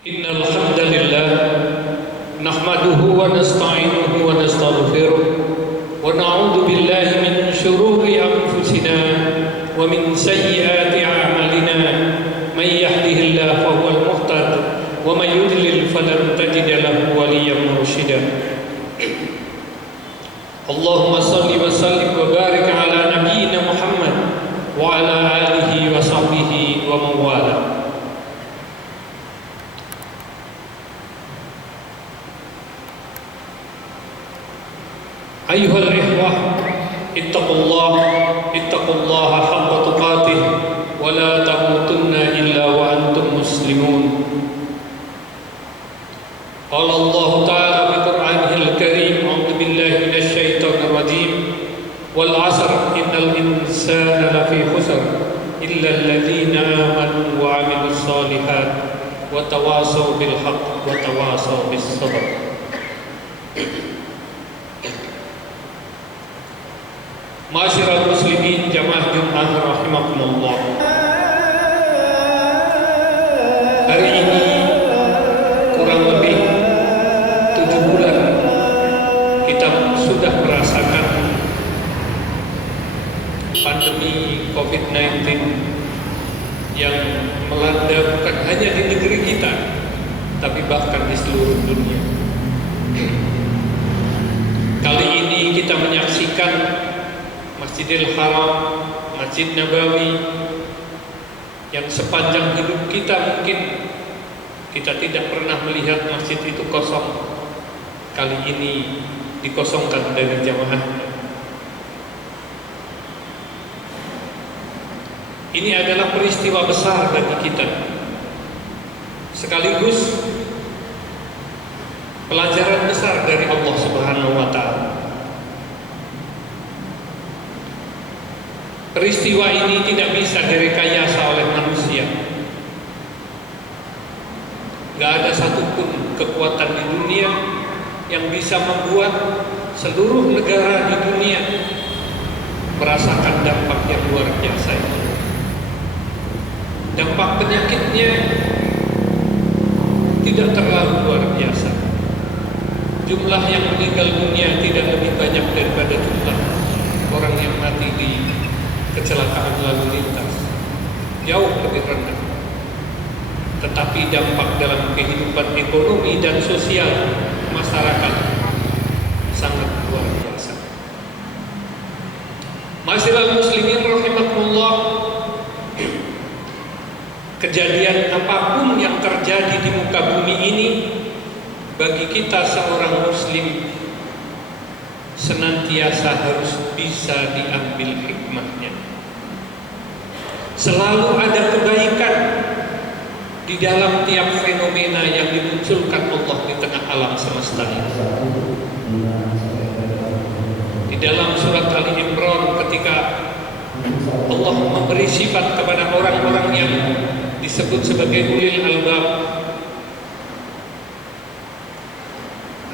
Innal hamdalillah nahmaduhu wa nasta'inuhu wa nastaghfiruh wa na'udzu billahi min shururi anfusina wa min sayyiati a'malina may yahdihillahu fahuwal muhtad wa may yudlil falan tajida lahu waliyyan mursyida. Allahumma shalli wa sallim wa barik ala nabiyyina Muhammad wa ala alihi wa sahbihi wa man wala. Ayyuhal ikhwah, ittaqullaha haqqa tuqatih wa la tamutunna illa wa antum muslimun. Qala Allah Ta'ala fi Qur'anihil Karim, a'udzu billahi minasy syaithanir rajim. Wal 'asr innal insana lafi khusr illa alladziina aamanu wa 'amilus shalihat wa tawashaw bil haqq wa tawashaw bis sabr. Ma'asyiral muslimin jamaah Jumat rahimakumullah. Hari ini kurang lebih 7 bulan kita sudah merasakan pandemi COVID-19 yang melanda bukan hanya di negeri kita, tapi bahkan di seluruh dunia. Kali ini kita menyaksikan Masjidil Haram, Masjid Nabawi yang sepanjang hidup kita mungkin kita tidak pernah melihat masjid itu kosong. Kali ini dikosongkan dari jamaah. Ini adalah peristiwa besar bagi kita, sekaligus pelajaran besar dari Allah Subhanahu wa Ta'ala. Peristiwa ini tidak bisa direkayasa oleh manusia. Gak ada satupun kekuatan di dunia yang bisa membuat seluruh negara di dunia merasakan dampak yang luar biasa ini. Dampak penyakitnya tidak terlalu luar biasa. Jumlah yang meninggal dunia tidak lebih banyak daripada jumlah orang yang mati di kecelakaan lalu lintas, jauh lebih rendah. Tetapi dampak dalam kehidupan ekonomi dan sosial masyarakat sangat luar biasa. Ma'asyiral muslimin rahimakumullah, kejadian apapun yang terjadi di muka bumi ini, bagi kita seorang muslim senantiasa harus bisa diambil hikmahnya. Selalu ada kebaikan di dalam tiap fenomena yang dimunculkan Allah di tengah alam semesta ini. Di dalam surat Ali Imran, ketika Allah memberi sifat kepada orang-orang yang disebut sebagai ulil albab,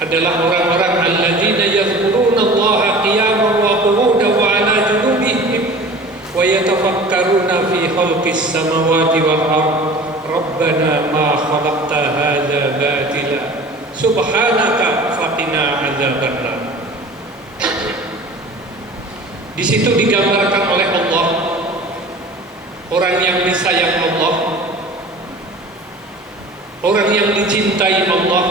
adalah orang-orang alladzina yadhkuruna Allaha qiyaman wa qu'udan wa 'ala junubihim wa yatafakkaruna fi khalqis samawati wal ardh rabbana ma khalaqta hadza batila subhanaka faqina 'adzabannar. Di situ digambarkan oleh Allah orang yang disayang Allah, orang yang dicintai Allah,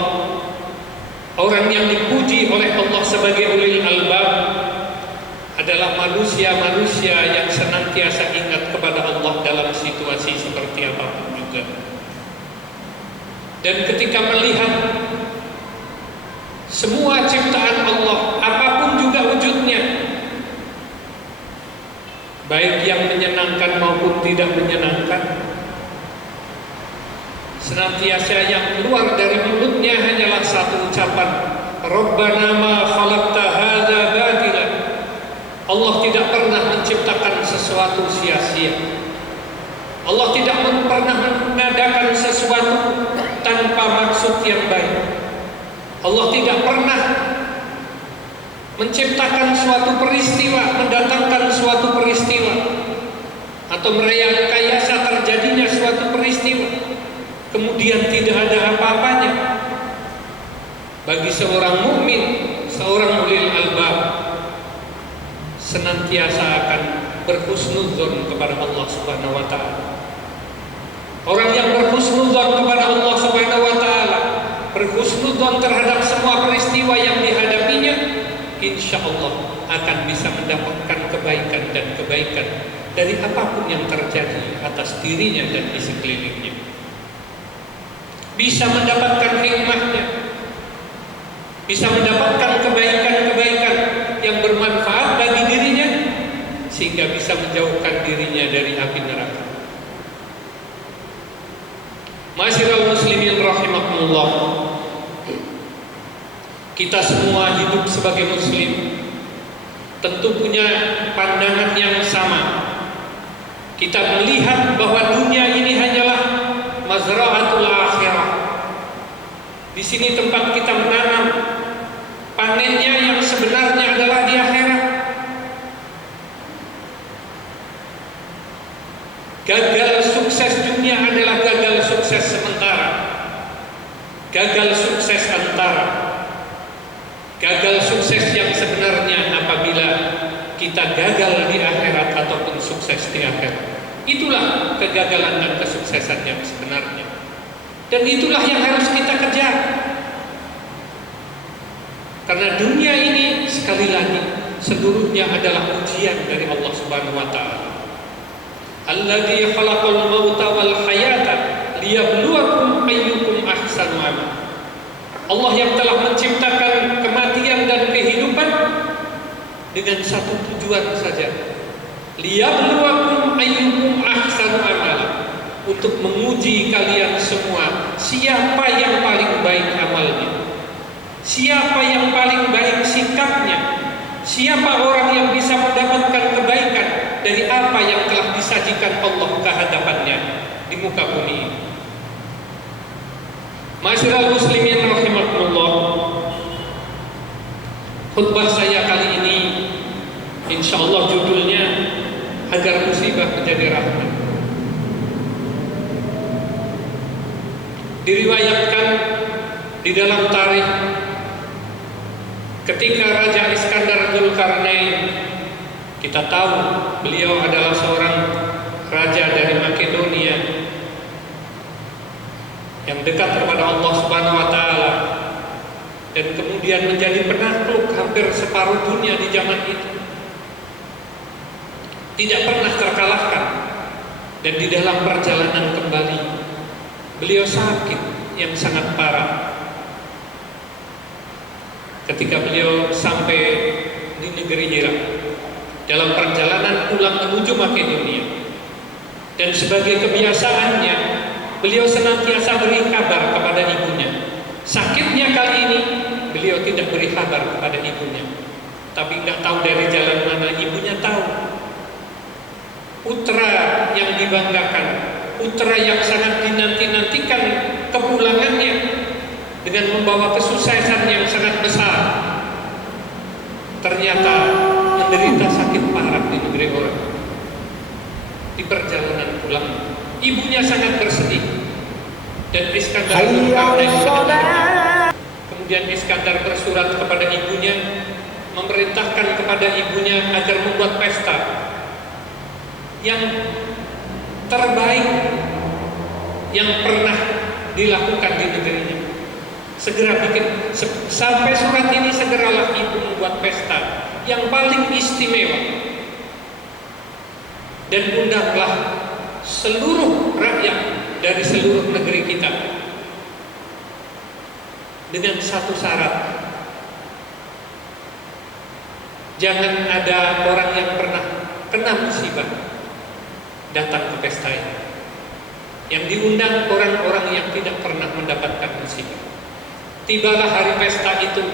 orang yang dipuji oleh Allah sebagai ulil albab adalah manusia-manusia yang senantiasa ingat kepada Allah dalam situasi seperti apapun juga. Dan ketika melihat semua ciptaan Allah, apapun juga wujudnya, baik yang menyenangkan maupun tidak menyenangkan, senantiasa yang keluar dari mulutnya hanyalah satu ucapan, Rabbana ma khalaqta hadza batila. Allah tidak pernah menciptakan sesuatu sia-sia. Allah tidak pernah mengadakan sesuatu tanpa maksud yang baik. Allah tidak pernah menciptakan suatu peristiwa, mendatangkan suatu peristiwa, atau merekayasa terjadinya suatu peristiwa kemudian tidak ada apa-apanya. Bagi seorang mukmin, seorang ulil albab, senantiasa akan berhusnudzon kepada Allah Subhanahu wa taala. Orang yang berhusnudzon kepada Allah Subhanahu wa taala, berhusnudzon terhadap semua peristiwa yang dihadapinya, insya Allah akan bisa mendapatkan kebaikan dan kebaikan dari apapun yang terjadi atas dirinya dan di sekelilingnya. Bisa mendapatkan hikmahnya, bisa mendapatkan kebaikan-kebaikan yang bermanfaat bagi dirinya, sehingga bisa menjauhkan dirinya dari api neraka. Ma'asyiral muslimin rahimakumullah, kita semua hidup sebagai muslim tentu punya pandangan yang sama. Kita melihat bahwa dunia ini hanyalah mazra'atul akhirah. Di sini tempat kita menanam, panennya yang sebenarnya adalah di akhirat. Gagal sukses dunia adalah gagal sukses sementara, gagal sukses antara, gagal sukses yang sebenarnya apabila kita gagal di akhirat ataupun sukses di akhirat. Itulah kegagalan dan kesuksesan yang sebenarnya, dan itulah yang harus kita kejar. Karena dunia ini sekali lagi seluruhnya adalah ujian dari Allah Subhanahu wa taala. Alladzi khalaqal mauta wal hayata liyabluwakum ayyukum ahsanu amala. Allah yang telah menciptakan kematian dan kehidupan dengan satu tujuan saja, liyabluwakum ayyukum ahsanu amala, untuk menguji kalian semua siapa yang paling baik amalnya, siapa yang paling baik sikapnya, siapa orang yang bisa mendapatkan kebaikan dari apa yang telah disajikan Allah ke hadapannya di muka bumi ini. Ma'asyiral muslimin rahimakumullah, khutbah saya kali ini insyaallah judulnya agar musibah menjadi rahmat. Diriwayatkan di dalam tarikh ketika Raja Iskandar Dzulkarnain, kita tahu beliau adalah seorang raja dari Makedonia yang dekat kepada Allah Subhanahu wa taala dan kemudian menjadi penakluk hampir separuh dunia di zaman itu. Tidak pernah terkalahkan, dan di dalam perjalanan kembali beliau sakit yang sangat parah. Ketika beliau sampai di negeri Irak dalam perjalanan pulang menuju Makedonia, dan sebagai kebiasaannya beliau senantiasa beri kabar kepada ibunya. Sakitnya kali ini beliau tidak beri kabar kepada ibunya, tapi nggak tahu dari jalan mana ibunya tahu. Putra yang dibanggakan, putra yang sangat dinanti-nantikan kepulangannya dengan membawa kesuksesan yang sangat besar, ternyata menderita sakit parah di negeri orang. Di perjalanan pulang, ibunya sangat bersedih, dan Iskandar kemudian Iskandar bersurat kepada ibunya, memerintahkan kepada ibunya agar membuat pesta yang terbaik yang pernah dilakukan di negerinya. Segera bikin, sampai surat ini segeralah ibu membuat pesta yang paling istimewa, dan undanglah seluruh rakyat dari seluruh negeri kita dengan satu syarat: jangan ada orang yang pernah kena musibah datang ke pesta ini. Yang diundang orang-orang yang tidak pernah mendapatkan musibah. Tibalah hari pesta itu,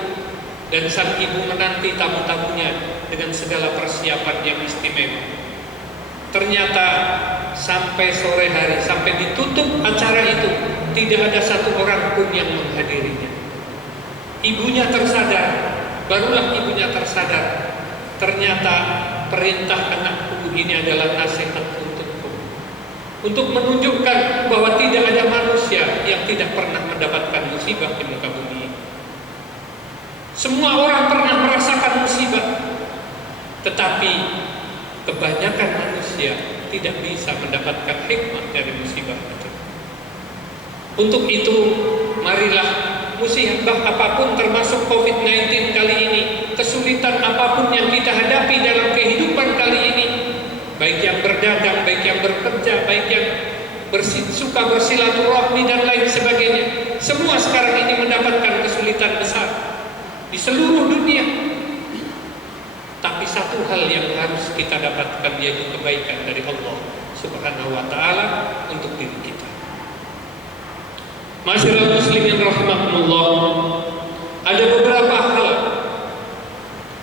dan sang ibu menanti tamu-tamunya dengan segala persiapan yang istimewa. Ternyata sampai sore hari, sampai ditutup acara itu, tidak ada satu orang pun yang menghadirinya. Ibunya tersadar, barulah ibunya tersadar, ternyata perintah anakku ini adalah nasihat untukku, untuk menunjukkan bahwa tidak ada manusia manusia yang tidak pernah mendapatkan musibah di muka bumi. Semua orang pernah merasakan musibah, tetapi kebanyakan manusia tidak bisa mendapatkan hikmah dari musibah itu. Untuk itu, marilah musibah apapun termasuk COVID-19 kali ini, kesulitan apapun yang kita hadapi dalam kehidupan kali ini, baik yang berdagang, baik yang bekerja, baik yang suka bersilaturahmi dan lain sebagainya, semua sekarang ini mendapatkan kesulitan besar di seluruh dunia. Tapi satu hal yang harus kita dapatkan, yaitu kebaikan dari Allah Subhanahu wa ta'ala untuk diri kita. Masyarakat muslimin rahimakumullah, ada beberapa hal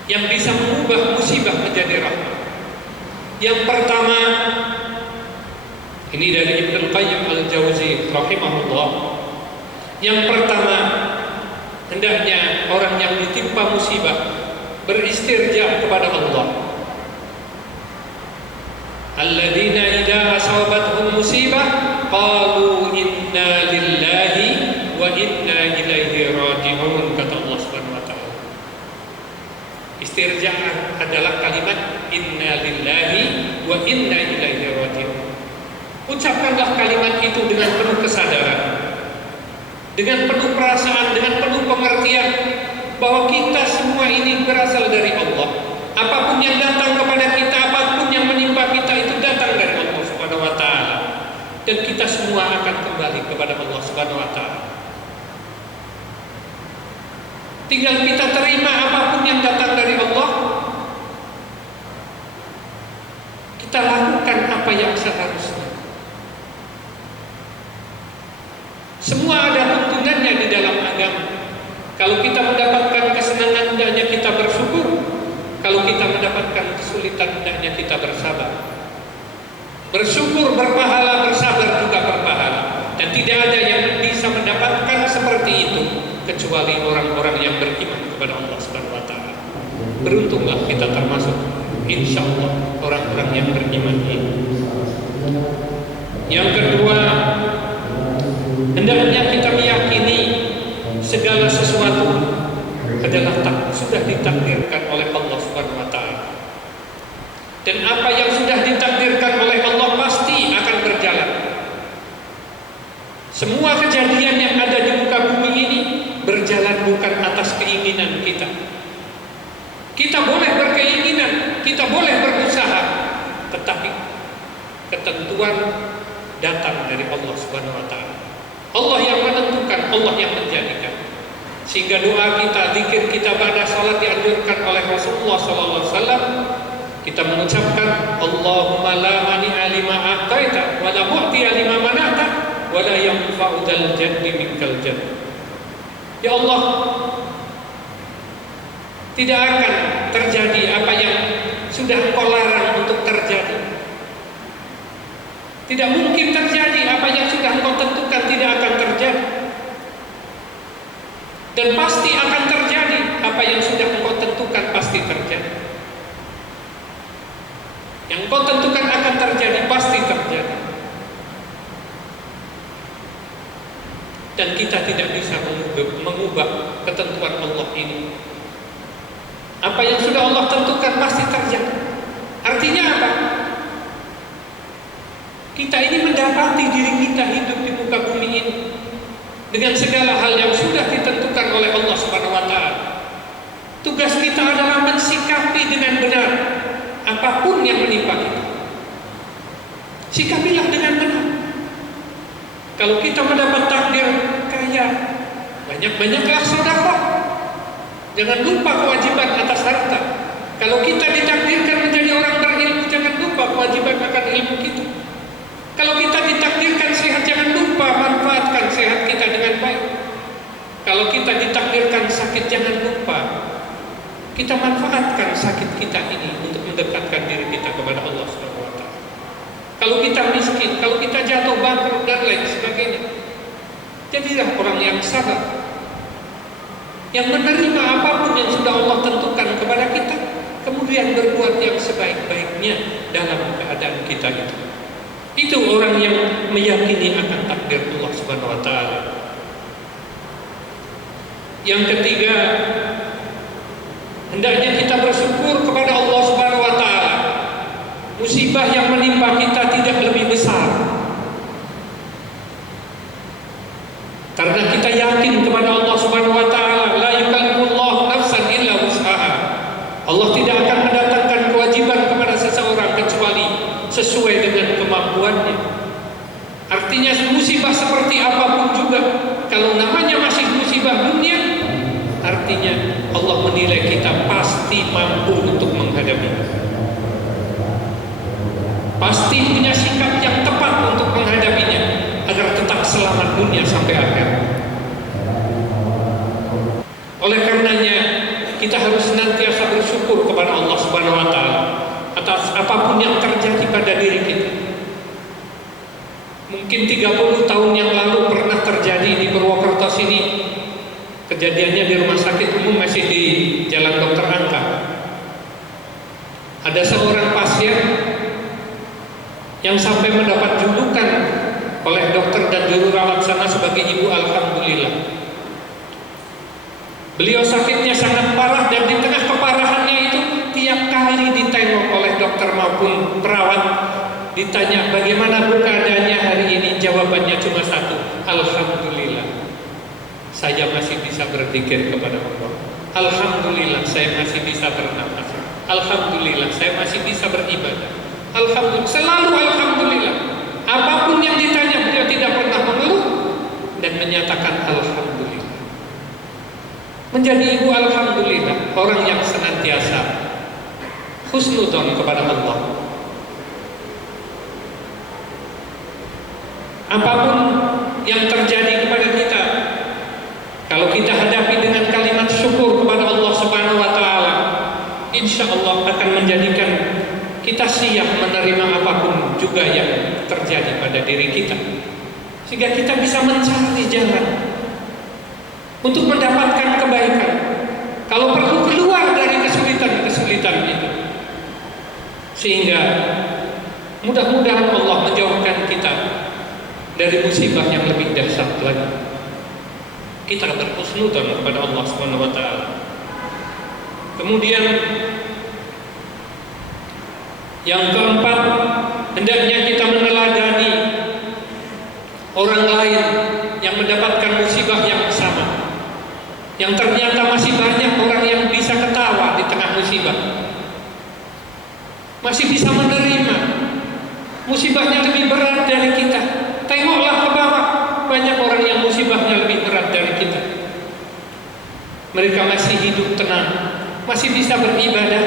yang bisa mengubah musibah menjadi rahmat. Yang pertama, ini dari Ibnu Qayyim al-Jauzi rahimahullah. Yang pertama, hendaknya orang yang ditimpa musibah beristirja kepada Allah. Alladzina idza asabathum musibah qalu inna lillahi wa inna ilaihi raji'un, kata Allah Subhanahu wa taala. Istirja adalah kalimat inna lillahi wa inna ilaihi raji'un. Ucapkanlah kalimat itu dengan penuh kesadaran, dengan penuh perasaan, dengan penuh pengertian bahwa kita semua ini berasal dari Allah. Apapun yang datang kepada kita, apapun yang menimpa kita, itu datang dari Allah Subhanahu wa ta'ala. Dan kita semua akan kembali kepada Allah Subhanahu wa ta'ala. Tinggal kita terima apapun yang datang dari Allah, kita lakukan apa yang seharusnya. Semua ada tuntunannya di dalam agama. Kalau kita mendapatkan kesenangan, hendaknya kita bersyukur. Kalau kita mendapatkan kesulitan, hendaknya kita bersabar. Bersyukur berpahala, bersabar juga berpahala. Dan tidak ada yang bisa mendapatkan seperti itu kecuali orang-orang yang beriman kepada Allah Subhanahu wa ta'ala. Beruntunglah kita termasuk, insya Allah, orang-orang yang beriman ini. Yang kedua, hendaknya kita meyakini segala sesuatu adalah sudah ditakdirkan oleh Allah Subhanahu wa ta'ala. Dan apa yang sudah ditakdirkan oleh Allah pasti akan berjalan. Semua kejadian yang ada di muka bumi ini berjalan bukan atas keinginan kita. Kita boleh berkeinginan, kita boleh berusaha, tetapi ketentuan datang dari Allah Subhanahu wa ta'ala. Allah yang menentukan, Allah yang menjadikan. Sehingga doa kita, zikir kita pada salat dianjurkan oleh Rasulullah SAW. Kita mengucapkan Allahumma la mani'a lima a'taita wa la mu'tiya lima mana'ta wa la yanfa'u dzal jaddi minkal jadd. Ya Allah, tidak akan terjadi apa yang sudah Engkau larang untuk terjadi. Tidak mungkin terjadi apa yang sudah Engkau tentukan tidak akan terjadi. Dan pasti akan terjadi apa yang sudah Engkau tentukan pasti terjadi. Yang Engkau tentukan akan terjadi pasti terjadi. Dan kita tidak bisa mengubah ketentuan Allah ini. Apa yang sudah Allah tentukan pasti terjadi. Artinya apa? Kita ini mendapati diri kita hidup di muka bumi ini dengan segala hal yang sudah ditentukan oleh Allah Subhanahu wa ta'ala. Tugas kita adalah mensikapi dengan benar apapun yang menimpa kita. Sikapilah dengan benar. Kalau kita mendapat takdir kaya, banyak-banyaklah sedekah. Jangan lupa kewajiban atas harta. Kalau kita ditakdirkan menjadi orang berilmu, jangan lupa kewajiban akan ilmu kita. Kalau kita ditakdirkan sehat, jangan lupa manfaatkan sehat kita dengan baik. Kalau kita ditakdirkan sakit, jangan lupa kita manfaatkan sakit kita ini untuk mendekatkan diri kita kepada Allah Subhanahu wa ta'ala. Kalau kita miskin, kalau kita jatuh bangkrut dan lain sebagainya, jadilah orang yang sabar, yang menerima apapun yang sudah Allah tentukan kepada kita, kemudian berbuat yang sebaik-baiknya dalam keadaan kita itu. Itu orang yang meyakini akan takdir. takdir Allah Subhanahu wa taala. Yang ketiga, hendaknya kita bersyukur kepada Allah Subhanahu wa taala. Musibah yang menimpa kita tidak lebih besar, karena kita yakin kepada Allah Subhanahu wa taala, la yukallifullahu nafsan illa wus'aha. Allah tidak akan mendatangkan kewajiban kepada seseorang kecuali sesuai dengan kemampuannya. Artinya musibah seperti apapun juga, kalau namanya masih musibah dunia, artinya Allah menilai kita pasti mampu untuk menghadapinya, pasti punya sikap yang tepat untuk menghadapinya agar tetap selamat dunia sampai akhir. Oleh karenanya kita harus senantiasa bersyukur kepada Allah Subhanahu wa taala atas apapun yang terjadi pada diri kita. Mungkin 30 tahun yang lalu pernah terjadi di Purwokerto sini. Kejadiannya di rumah sakit umum, masih di Jalan Dr. Angka. Ada seorang pasien yang sampai mendapat julukan oleh dokter dan juru rawat sana sebagai Ibu Alhamdulillah. Beliau sakitnya sangat parah, dan di tengah keparahannya itu tiap kali ditengok oleh dokter maupun perawat, ditanya bagaimana bu keadaannya hari ini, jawabannya cuma satu, Alhamdulillah, saya masih bisa berzikir kepada Allah. Alhamdulillah, saya masih bisa bernafas. Alhamdulillah, saya masih bisa beribadah. Alhamdulillah, selalu alhamdulillah. Apapun yang ditanya, beliau tidak pernah mengeluh dan menyatakan alhamdulillah. Menjadi ibu alhamdulillah, orang yang senantiasa husnudzon kepada Allah. Apapun yang terjadi kepada kita, kalau kita hadapi dengan kalimat syukur kepada Allah Subhanahu wa taala, insya Allah akan menjadikan kita siap menerima apapun juga yang terjadi pada diri kita, sehingga kita bisa mencari jalan untuk mendapatkan kebaikan. Kalau perlu keluar dari kesulitan-kesulitan itu, sehingga mudah-mudahan Allah menjauhkan kita dari musibah yang lebih dahsyat lagi. Kita berhusnudzon kepada Allah Subhanahu wa taala. Kemudian yang keempat, hendaknya kita meneladani orang lain yang mendapatkan musibah yang sama, yang ternyata masih banyak orang yang bisa ketawa di tengah musibah, masih bisa menerima. Musibahnya lebih berat dari kita, tengoklah ke bawah, banyak orang yang musibahnya lebih berat dari kita. Mereka masih hidup tenang, masih bisa beribadah,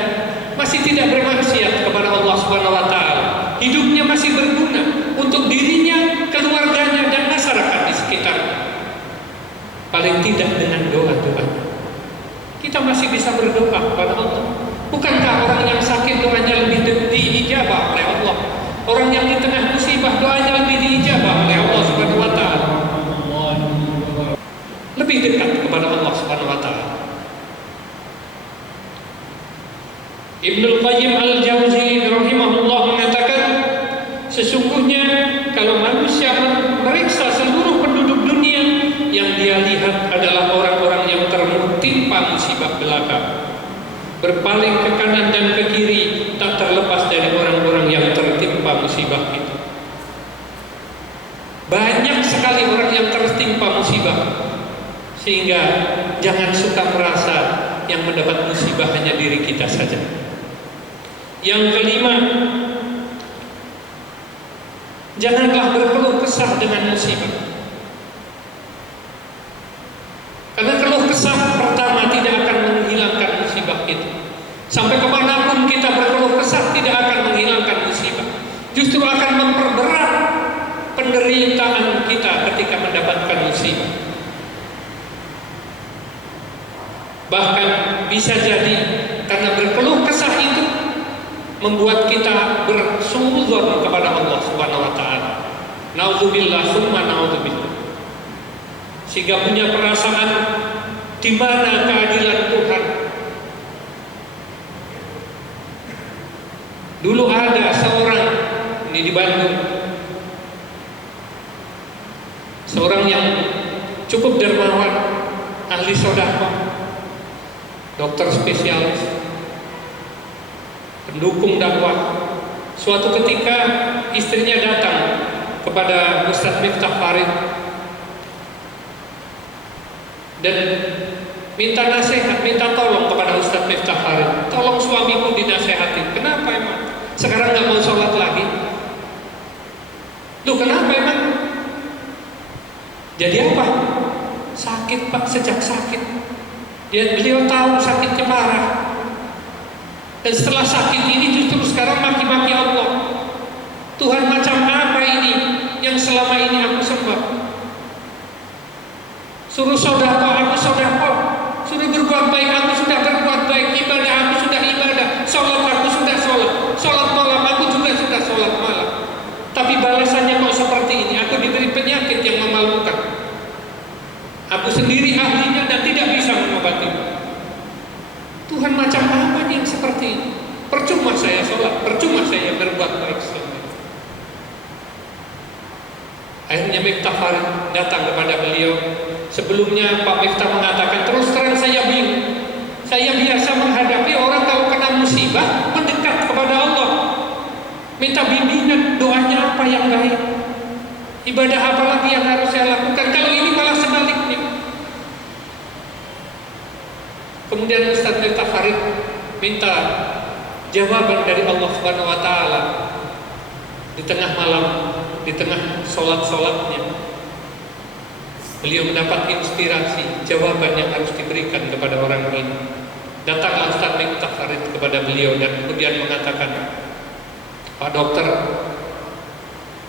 masih tidak bermaksiat kepada Allah Subhanahu wa taala. Hidupnya masih berguna untuk dirinya, keluarganya, dan masyarakat di sekitarnya. Paling tidak dengan doa-doa, kita masih bisa berdoa kepada Allah. Bukankah orang yang sakit doanya lebih diijabah oleh Allah? Orang yang di tengah musibah doanya lebih diijabah oleh Allah Subhanahu wa taala. Lebih dekat kepada Allah Subhanahu wa taala. Ibnu Qayyim Al-Jauzi rahimahullah mengatakan, sesungguhnya kalau manusia meriksa seluruh penduduk dunia, yang dia lihat adalah orang-orang yang tertimpa musibah belaka, berpaling ke kanan dan ke kiri, tak terlepas dari orang-orang yang tertimpa musibah itu. Banyak sekali orang yang tertimpa musibah, sehingga jangan suka merasa yang mendapat musibah hanya diri kita saja. Yang kelima, janganlah berkeluh kesah dengan musibah. Karena keluh kesah pertama tidak akan menghilangkan musibah itu. Sampai kemanapun kita berkeluh kesah tidak akan menghilangkan musibah, justru akan memperberat penderitaan kita ketika mendapatkan musibah. Bahkan bisa jadi karena berkeluh kesah itu membuat kita bersuudzon kepada Allah Subhanahu wa taala. Nauzubillah summa nauzubillah. Sehingga punya perasaan di mana keadilan Tuhan. Dulu ada seorang ini di Bandung, seorang yang cukup dermawan, ahli sedekah, dokter spesialis, pendukung dakwah. Suatu ketika istrinya datang kepada Ustadz Miftah Farid dan minta nasihat, minta tolong kepada Ustadz Miftah Farid. Tolong suamiku dinasehati. Kenapa emang? Sekarang nggak mau sholat lagi? Loh kenapa emang? Jadi apa? Sakit Pak, sejak sakit. Beliau tahu sakitnya parah. Dan setelah sakit ini justru sekarang maki-maki Allah. Tuhan macam apa ini yang selama ini aku sembah? Suruh sedekah, aku sedekah. Suruh berbuat baik, aku sudah berbuat baik. Ibadah, aku sudah ibadah. Sholat, aku sudah sholat. Sholat malam, aku juga sudah sholat malam. Tapi balasannya kok seperti ini? Aku diberi penyakit yang memalukan. Aku sendiri ahlinya dan tidak bisa mengobati. Tuhan macam apa yang seperti ini? Percuma saya sholat, percuma saya berbuat baik selama ini. Akhirnya Miftah Farid datang kepada beliau. Sebelumnya Pak Miftah mengatakan, terus terang saya bingung. Saya biasa menghadapi orang kalau kena musibah mendekat kepada Allah, minta bimbingan, doanya apa yang baik, ibadah apa lagi yang harus saya lakukan. Kalau ini malah sebaliknya. Kemudian Ustadz Miftah Farid minta jawaban dari Allah Subhanahu wa Ta'ala di tengah malam, di tengah sholat-sholatnya. Beliau mendapat inspirasi, jawaban yang harus diberikan kepada orang ini. Datanglah Ustadz Miftah Farid kepada beliau dan kemudian mengatakan, Pak Dokter,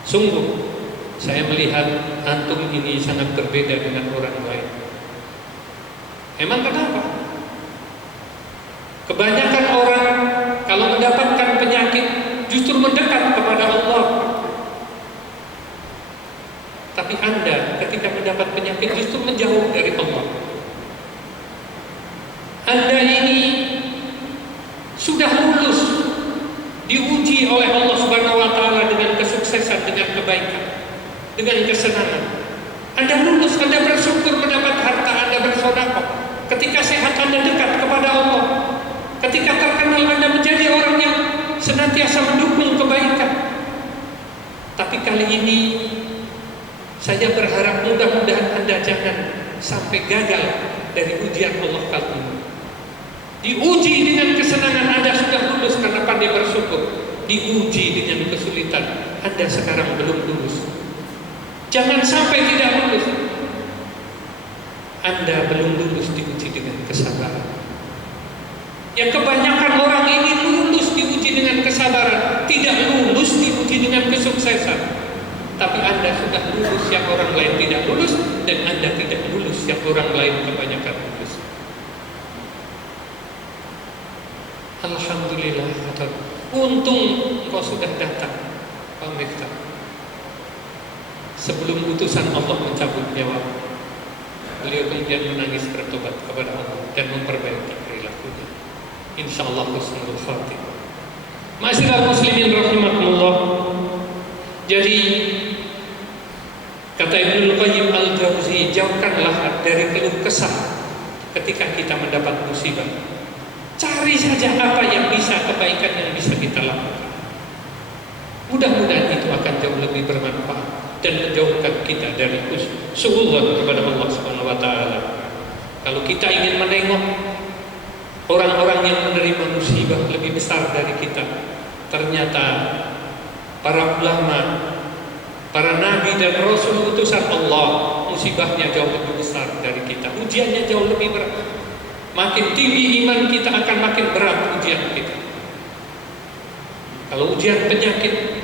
sungguh saya melihat antum ini sangat berbeda dengan orang lain. Emang kenapa? Kebanyakan orang kalau mendapatkan penyakit justru mendekat kepada Allah. Tapi Anda ketika mendapat penyakit justru menjauh dari Allah. Anda ini sudah lulus, diuji oleh Allah Subhanahu wa Ta'ala dengan kesuksesan, dengan kebaikan, dengan kesenangan. Anda lulus, Anda bersyukur mendapat harta, Anda bersedekah. Ketika sehat Anda dekat kepada Allah. Ketika terkenal Anda menjadi orang yang senantiasa mendukung kebaikan. Tapi kali ini saya berharap mudah-mudahan Anda jangan sampai gagal dari ujian Allah kali ini. Diuji dengan kesenangan Anda sudah lulus karena pandai bersyukur. Diuji dengan kesulitan Anda sekarang belum lulus. Jangan sampai tidak lulus. Anda belum lulus diuji dengan kesabaran. Yang kebanyakan orang ini lulus diuji dengan kesabaran, tidak lulus diuji dengan kesuksesan. Tapi Anda sudah lulus yang orang lain tidak lulus, dan Anda tidak lulus yang orang lain kebanyakan lulus. Alhamdulillah, untung kau sudah datang, Pak Miftah. Sebelum utusan Allah mencabut nyawa, beliau kemudian menangis bertobat kepada Allah dan memperbaiki perilakunya. Insyaallah husnul khatimah. Ma'asyiral muslimin rahimakumullah. Jadi kata Ibnu Qayyim al-Jauzi, jauhkanlah dari keluh kesah ketika kita mendapat musibah. Cari saja apa yang bisa, kebaikan yang bisa kita lakukan. Mudah-mudahan itu akan jauh lebih bermanfaat dan menjauhkan kita dari suudzon kepada Allah Subhanahu wa Ta'ala. Kalau kita ingin menengok orang-orang yang menerima musibah lebih besar dari kita, ternyata para ulama, para nabi dan rasul utusan Allah, musibahnya jauh lebih besar dari kita, ujiannya jauh lebih berat. Makin tinggi iman kita akan makin berat ujian kita. Kalau ujian penyakit,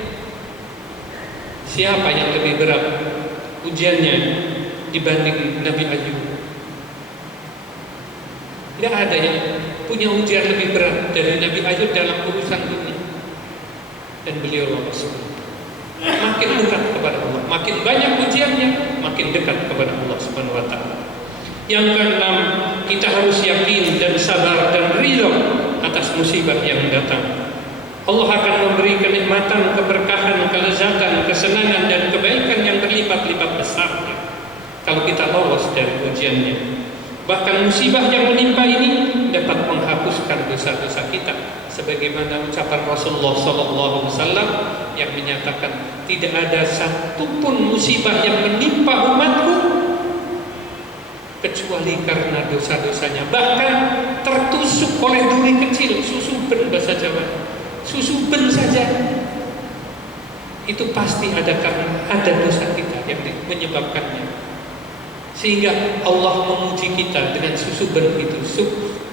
siapa yang lebih berat ujiannya dibanding Nabi Ayub? Tidak ada yang punya ujian lebih berat dari Nabi Ayub dalam urusan dunia, dan beliau lolos. Makin dekat kepada Allah, makin banyak ujiannya, makin dekat kepada Allah Subhanahu wa Ta'ala. Yang keenam, kita harus yakin dan sabar dan ridho atas musibah yang datang. Allah akan memberi kenikmatan, keberkahan, kelezatan, kesenangan dan kebaikan yang berlipat-lipat besarnya. kalau kita lolos dari ujiannya. Bahkan musibah yang menimpa ini dapat menghapuskan dosa-dosa kita, sebagaimana ucapan Rasulullah SAW yang menyatakan tidak ada satupun musibah yang menimpa umatku kecuali karena dosa-dosanya. Bahkan tertusuk oleh duri kecil, susuben bahasa Jawa, susuben saja itu pasti ada karena ada dosa kita yang menyebabkannya. Sehingga Allah memuji kita dengan susuben itu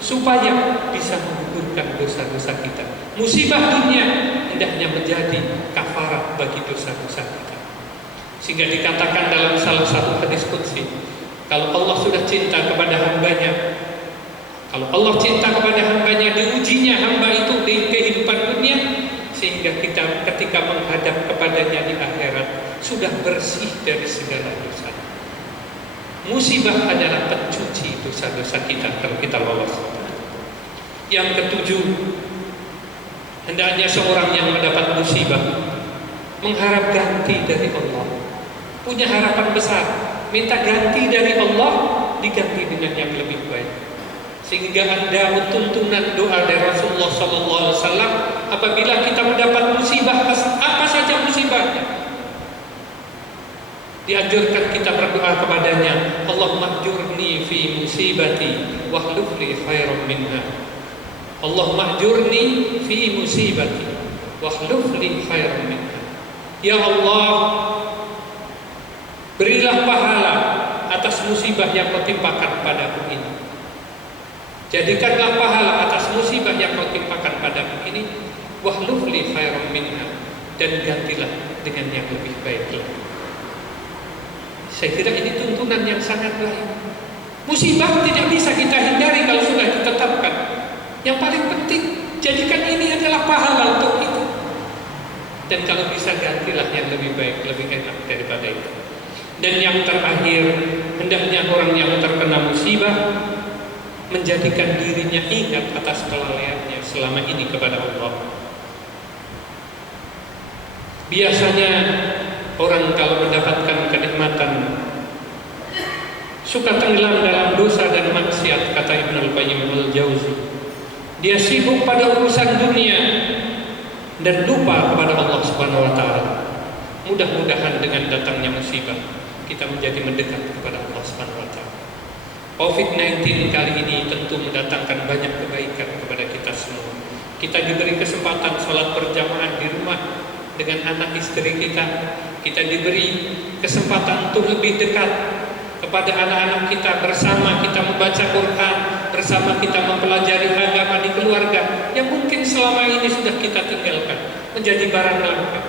supaya bisa menggugurkan dosa-dosa kita. Musibah dunia hendaknya menjadi kafarat bagi dosa-dosa kita. Sehingga dikatakan dalam salah satu hadis qudsi, kalau Allah sudah cinta kepada hambanya, kalau Allah cinta kepada hambanya, diujinya hamba itu di kehidupan dunia, sehingga kita ketika menghadap kepadanya di akhirat sudah bersih dari segala dosa. Musibah adalah pencuci dosa-dosa kita kalau kita lolos. Yang ketujuh, hendaknya seorang yang mendapat musibah mengharap ganti dari Allah, punya harapan besar, minta ganti dari Allah, diganti dengan yang lebih baik. Sehingga ada tuntunan doa dari Rasulullah SAW apabila kita mendapat musibah, apa saja musibahnya, dianjurkan kita berdoa kepadanya, Allahumma ajurni fi musibati wahluf li khairan minha. Allahumma ajurni fi musibati wahluf li khairan minha. Ya Allah, berilah pahala atas musibah yang kau timpakan padaku ini. Jadikanlah pahala atas musibah yang kau timpakan padaku ini, wahluf li khairan minha, dan gantilah dengan yang lebih baik lagi. Saya kira ini tuntunan yang sangat baik. Musibah tidak bisa kita hindari kalau sudah ditetapkan. Yang paling penting, jadikan ini adalah pahala untuk kita. Dan kalau bisa, gantilah yang lebih baik, lebih enak daripada itu. Dan yang terakhir, hendaknya orang yang terkena musibah menjadikan dirinya ingat atas kelalaiannya selama ini kepada Allah. Biasanya orang kalau mendapatkan kenikmatan suka tenggelam dalam dosa dan maksiat, kata Ibnu Al-Qayyim Al-Jauzi. Dia sibuk pada urusan dunia dan lupa kepada Allah Subhanahu wa taala. Mudah-mudahan dengan datangnya musibah kita menjadi mendekat kepada Allah Subhanahu wa taala. COVID-19 kali ini tentu mendatangkan banyak kebaikan kepada kita semua. Kita diberi kesempatan sholat berjamaah di rumah dengan anak istri kita. Kita diberi kesempatan untuk lebih dekat kepada anak-anak kita, bersama kita membaca Quran, bersama kita mempelajari agama di keluarga yang mungkin selama ini sudah kita tinggalkan, menjadi barang langka.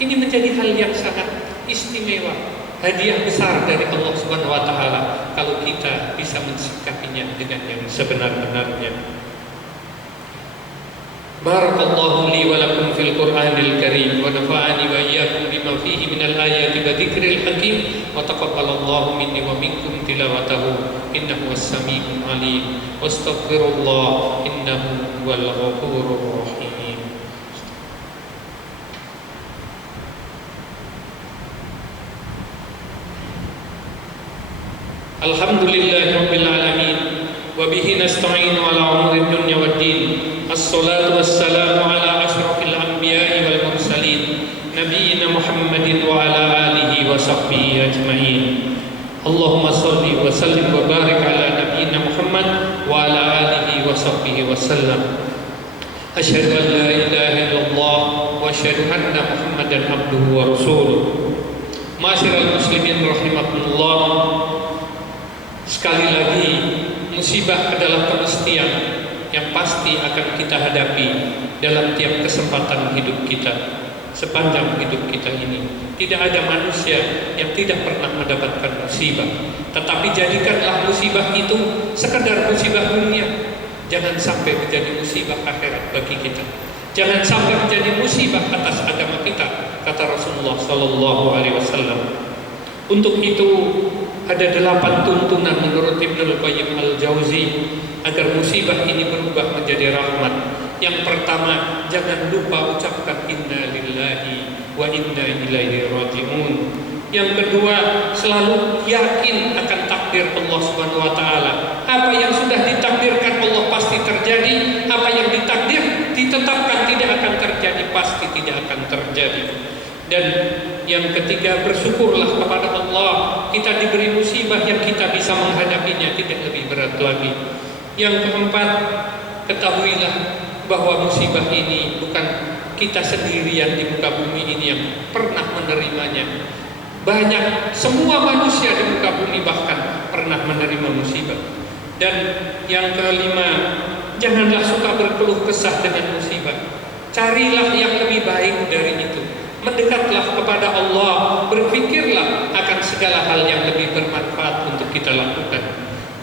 Ini menjadi hal yang sangat istimewa, hadiah besar dari Allah Subhanahu wa taala kalau kita bisa mensikapinya dengan yang sebenar-benarnya. Barakallahu li wa lakum fil Qur'anil Karim wa nafa'ani wa iyyakum bima fihi minal ayati wa dzikril hakim wa taqabbalallahu minni wa minkum tilawatahu innahu was-sami'ul 'alim wastaghfirullah innahu huwal ghafurur rahim. Alhamdulillahirabbil alamin wa bihi nasta'inu ala umuri dunya waddin. Assalatu wassalamu ala ashrafil anbiya'i wal mursalin nabiyyina Muhammadin wa ala alihi wa sahbihi ajma'in. Allahumma salli wa sallim wa barik ala nabiyyina Muhammad wa ala alihi wa sahbihi wa sallam. Asyhadu an la ilaha illallah wa asyhadu anna Muhammadan abduhu wa rasuluh. Ma'asyiral muslimin rahimakumullah. Sekali lagi, musibah adalah kemestian yang pasti akan kita hadapi dalam tiap kesempatan hidup kita. Sepanjang hidup kita ini tidak ada manusia yang tidak pernah mendapatkan musibah. Tetapi jadikanlah musibah itu sekedar musibah dunia, jangan sampai menjadi musibah akhirat bagi kita. Jangan sampai menjadi musibah atas agama kita, kata Rasulullah SAW. Untuk itu ada 8 tuntunan menurut Ibnu Qayyim Al-Jauzi agar musibah ini berubah menjadi rahmat. Yang pertama, jangan lupa ucapkan inna lillahi wa inna ilaihi raji'un. Yang kedua, selalu yakin akan takdir Allah Subhanahu wa taala. Apa yang sudah ditakdirkan Allah pasti terjadi, apa yang ditetapkan tidak akan terjadi pasti tidak akan terjadi. Dan yang ketiga, bersyukurlah kepada Allah, kita diberi musibah yang kita bisa menghadapinya tidak lebih berat lagi. Yang keempat, ketahuilah bahwa musibah ini bukan kita sendirian di muka bumi ini yang pernah menerimanya. Banyak, semua manusia di muka bumi bahkan pernah menerima musibah. Dan yang kelima, janganlah suka berkeluh kesah dengan musibah. Carilah yang lebih baik dari itu. Mendekatlah kepada Allah, berpikirlah akan segala hal yang lebih bermanfaat untuk kita lakukan.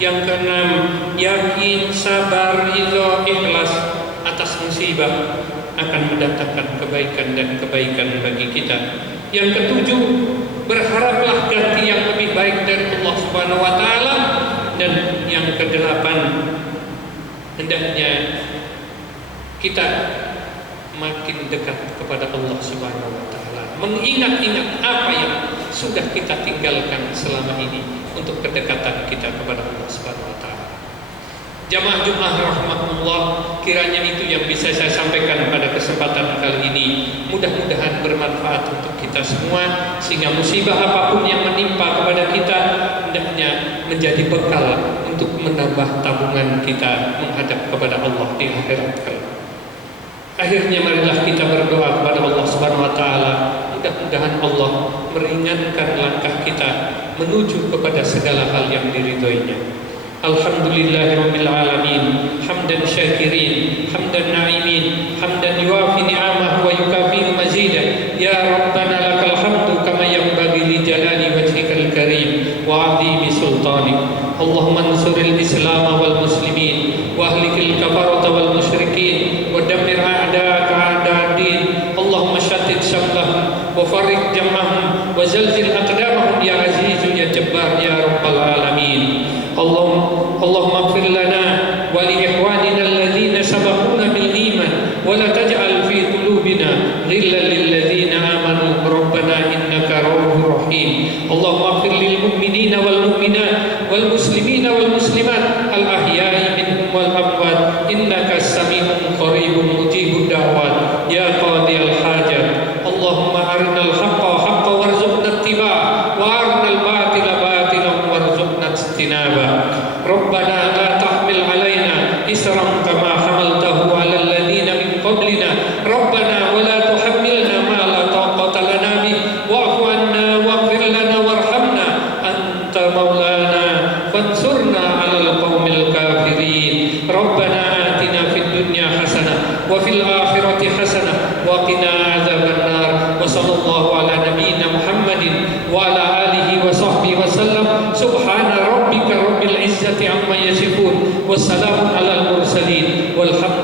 Yang keenam, yakin, sabar, ridha, ikhlas atas musibah akan mendatangkan kebaikan dan kebaikan bagi kita. Yang ketujuh, berharaplah ganti yang lebih baik dari Allah Subhanahu wa taala. Dan yang kedelapan, hendaknya kita makin dekat kepada Allah Subhanahu wa taala, mengingat-ingat apa yang sudah kita tinggalkan selama ini untuk kedekatan kita kepada Allah Subhanahu wa taala. Jamaah Jumat rahmatullah, kiranya itu yang bisa saya sampaikan pada kesempatan kali ini. Mudah-mudahan bermanfaat untuk kita semua, sehingga musibah apapun yang menimpa kepada kita hendaknya menjadi bekal untuk menambah tabungan kita menghadap kepada Allah di akhirat kelak. Akhirnya marilah kita berdoa kepada Allah Subhanahu wa taala. Mudah-mudahan Allah meringankan langkah kita menuju kepada segala hal yang diridhoinya. Alhamdulillahirabbil alamin, hamdan syakirin, hamdan na'imin, hamdan yuafi ni'amahu wa yukafi mazidah. Ya Rabbana lakal hamdu kama yanbaghi li jalali wajhikal karim wa 'azimi sultanik. Allahumma ansuril Islam wal muslimin wa ahlikil kafarata wal musyrikin wa dammir a'da'aka a'da'ad-din. Allahumma shattid shamlahum wa farriq jam'ahum wa zalzil aqdamahum ya aziz ya jabbar ya rabbal alamin. Allahumma ighfir lana wa li ikhwanina alladhina sabaquna bil iman wa la taj'al fi qulubina ghillan lil ladzina amanu rabbana innaka ra'ufur rahim. Allahumma ighfir lil mu'minina wal mu'minat wal muslimina wal muslimat al ahya'i minhum wal amwat innaka sami'un qaribun mujibud da'wat ya qadiyal hajat. Allahumma arinal haqqa haqqan warzuqna ittiba'ah wa arinal batila batilan warzuqna ijtinabah. Rabbana la tahmil alaina isran kama hamaltahu ala alladhina min qablina. Rabbana wa la tuhammilna ma la taqata lana bih wa'fu anna waghfir lana warhamna anta maulana fansurna 'alal qaumil kafirin. Rabbana atina fid dunya hasanah wa fil akhirati hasanah wa qina adzabannar. Wa sallallahu ala nabiyyina Muhammadin wa ala alihi wa sahbihi wa sallam. Subhana rabbika rabbil izzati amma yasifun wa salamun alal mursalin walhamdulillah.